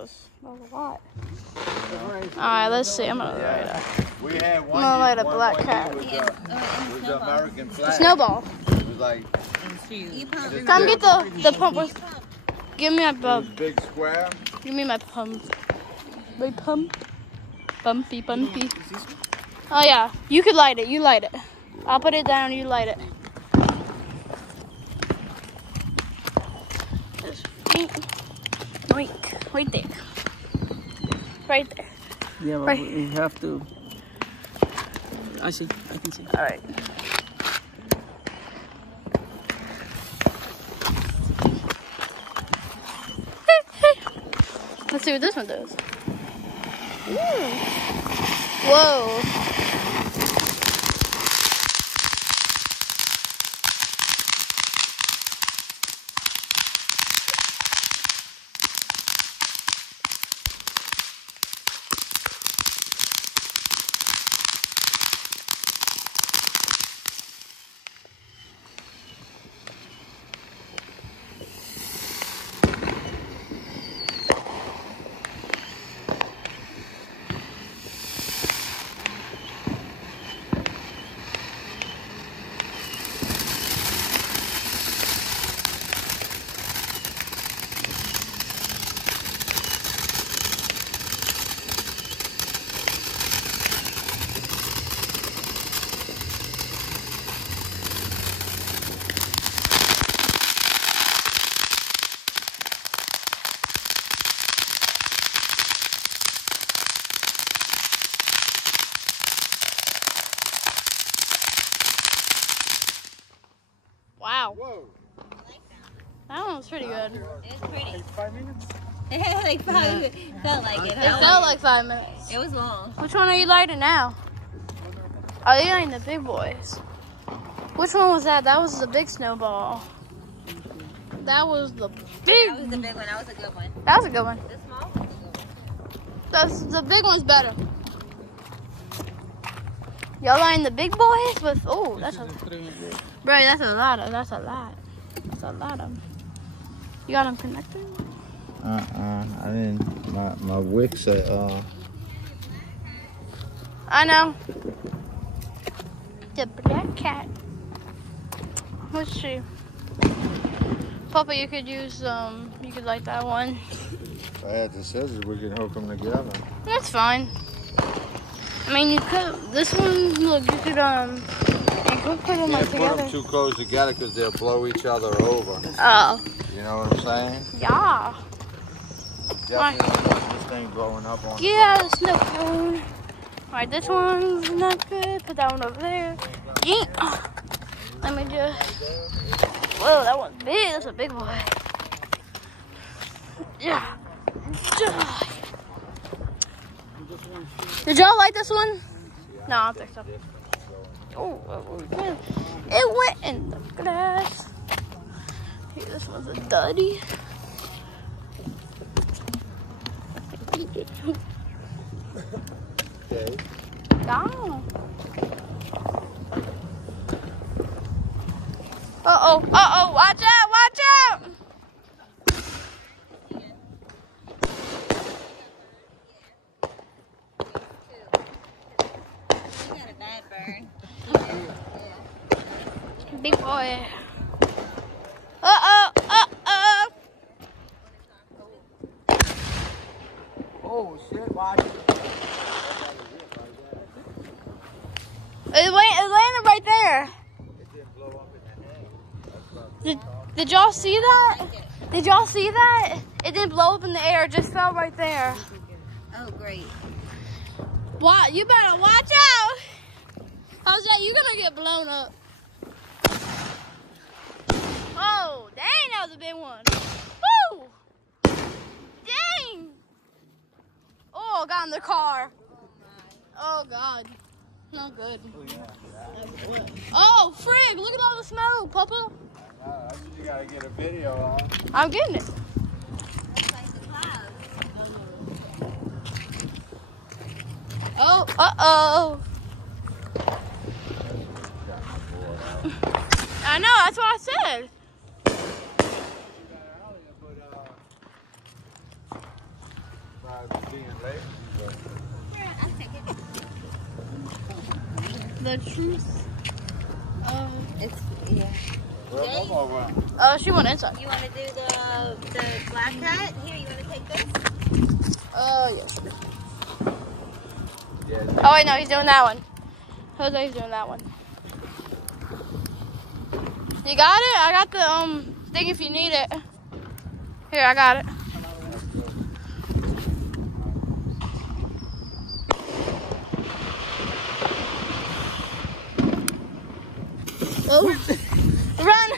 was a lot. Alright, let's see. I'm gonna light up. We had one. I'm gonna light a black cat. With the American flag. Snowball. It was like, Come get the pump. Give me my pump. big square. Give me my pump. My pump. Bumpy. Oh yeah, you could light it. You light it. I'll put it down. You light it. Just right there. Right there. Yeah, but Right. we have to. I can see. All right. Let's see what this one does. Ooh. Whoa. Wow. Whoa. That one was pretty good. It was pretty. Like 5 minutes? Yeah, like 5 felt like it. It felt like 5 minutes. It was long. Which one are you lighting now? Oh, you're lighting the big boys. Which one was that? That was the big snowball. That was the big. That was the big one. That was a good one. That was a good one. The small one was a good one. The big one's better. Y'all lighting the big boys with? Oh, that's a. Bro, that's a lot. That's a lot. That's a lot of them. You got them connected? I didn't. My wick said, I know. The black cat. Let's see. Papa, you could use, you could light that one. if I had the scissors, we could hook them together. That's fine. I mean, you could, this one, look, you could put them like Put together. them too close together because they'll blow each other over. Oh. You know what I'm saying? Yeah. Definitely don't want this thing blowing up on Yeah, the snow cone. Alright, this one's not good. Put that one over there. Yeet. Let me just. Whoa, that one's big. That's a big boy. Yeah. Did y'all like this one? No, I don't think so. Oh, it went in the grass. Here, this one's a duddy. Okay. Down. Uh-oh, watch out! You got a bad burn. Big boy. Uh-oh. Oh, shit, watch it. It landed right there. It didn't blow up in the air. Did y'all see that? Did y'all see that? It didn't blow up in the air. It just fell right there. Oh, great. Wow, you better watch out. How's that? You're gonna get blown up. Oh, dang, that was a big one. Woo! Dang! Oh, got in the car. Oh, God. Not good. Oh, frig, look at all the smoke, Papa. You gotta get a video on. I'm getting it. That's like the clouds. Oh, uh-oh. I know, that's what I said. I'll take it. The truth. It's, yeah. Oh, she went inside. You want to do the black cat? Here, you want to take this? Oh, yes. Oh, wait, no, he's doing that one. Jose's doing that one. You got it? I got the thing if you need it. Here, I got it. Oh. Run!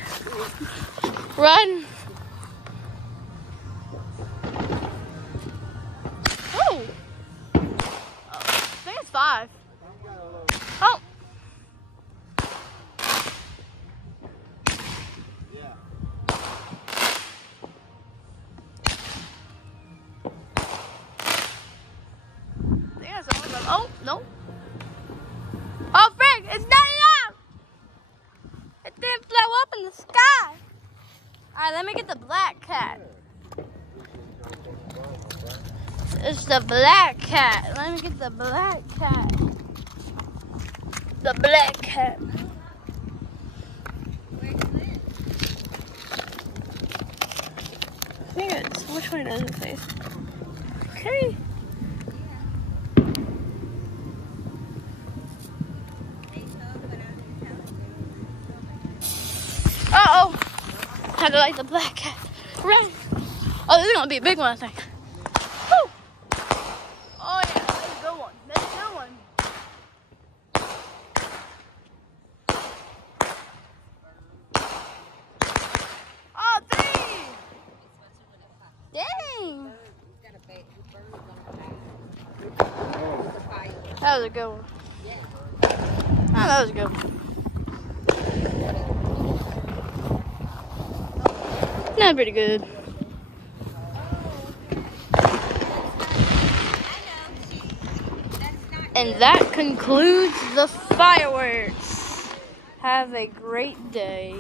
Run! Oh! I think it's 5. Oh! I think that's all of them. Oh, no. Oh, frick! It's not enough! It didn't blow up in the sky. Alright, let me get the black cat. It's the black cat. Let me get the black cat. The black cat. I think it's, which way does it face? Okay. Uh-oh. Had to like the black cat. Run. Oh, this is going to be a big one, I think. Woo. Oh, yeah. That's a good one. That's a good one. Oh, 3. Dang. That was a good one. Oh, that was a good one. Not pretty good. And that concludes the fireworks. Have a great day.